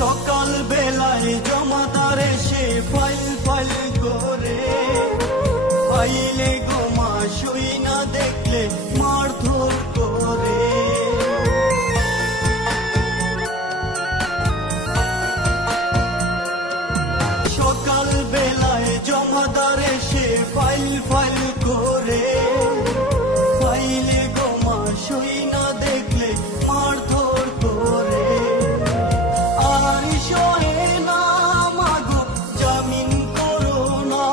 সকাল বেলায় জমাদার এসে ফাইল ফাইল করে, ফাইলে গোমা সই না দেখলে মারধর করে। সকাল বেলায় জমাদার এসে ফাইল ফাইল করে, ফাইলে গোমা সই না দেখলে মারধর করে। আর সহে না মাগো জামিন করো না,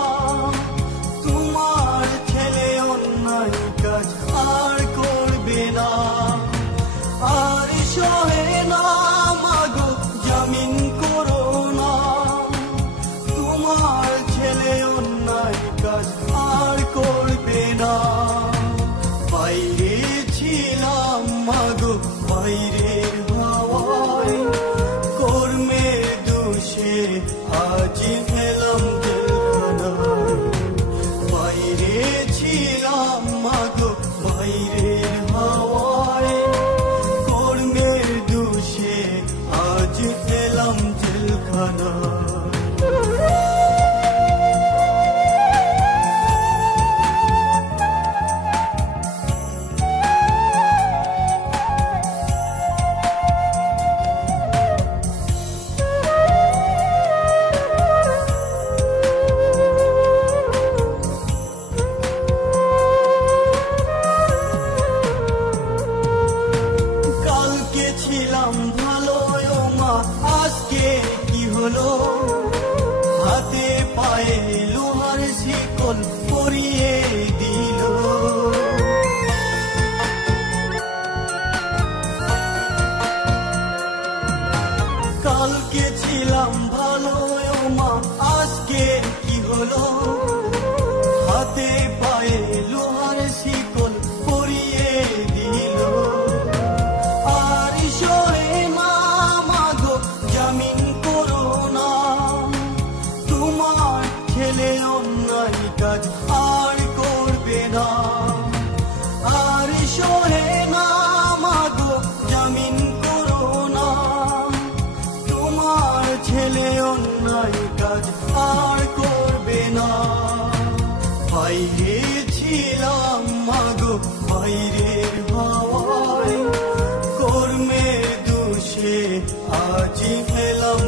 তোমার ছেলে অন্যায় কাজ আর করবে না। আর সহে না মাগো জামিন করো না, তোমার ছেলে অন্যায় কাজ আর করবে না। বাইরে ছিলাম মাগো বাইরের হাওয়ায়, কর্মের দোষে আজ এলাম জেলখানায়। বাইরে ছিলাম মাগো বাইরের হাওয়ায়, কর্মের দোষে আজ এলাম জেলখানায়। ছিলাম ভালো মা, আজকে কি হলো? হাতে পায়ে লোহার শিকল পরিয়ে দিল। কালকে ছিলাম ভালো মা, আজকে কি হলো? হাতে পায়ে লোহার শিকল পরিয়ে দিল। জামিন করো না, তোমার ছেলে অন্যায় কাজ আর করবে না। আর সহে না মাগো জামিন করো না, তোমার ছেলে অন্যায় কাজ আর করবে না। বাইরে ছিলাম মাগো বাইরের হাওয়ায়, কর্মের দোষে আজ এলাম।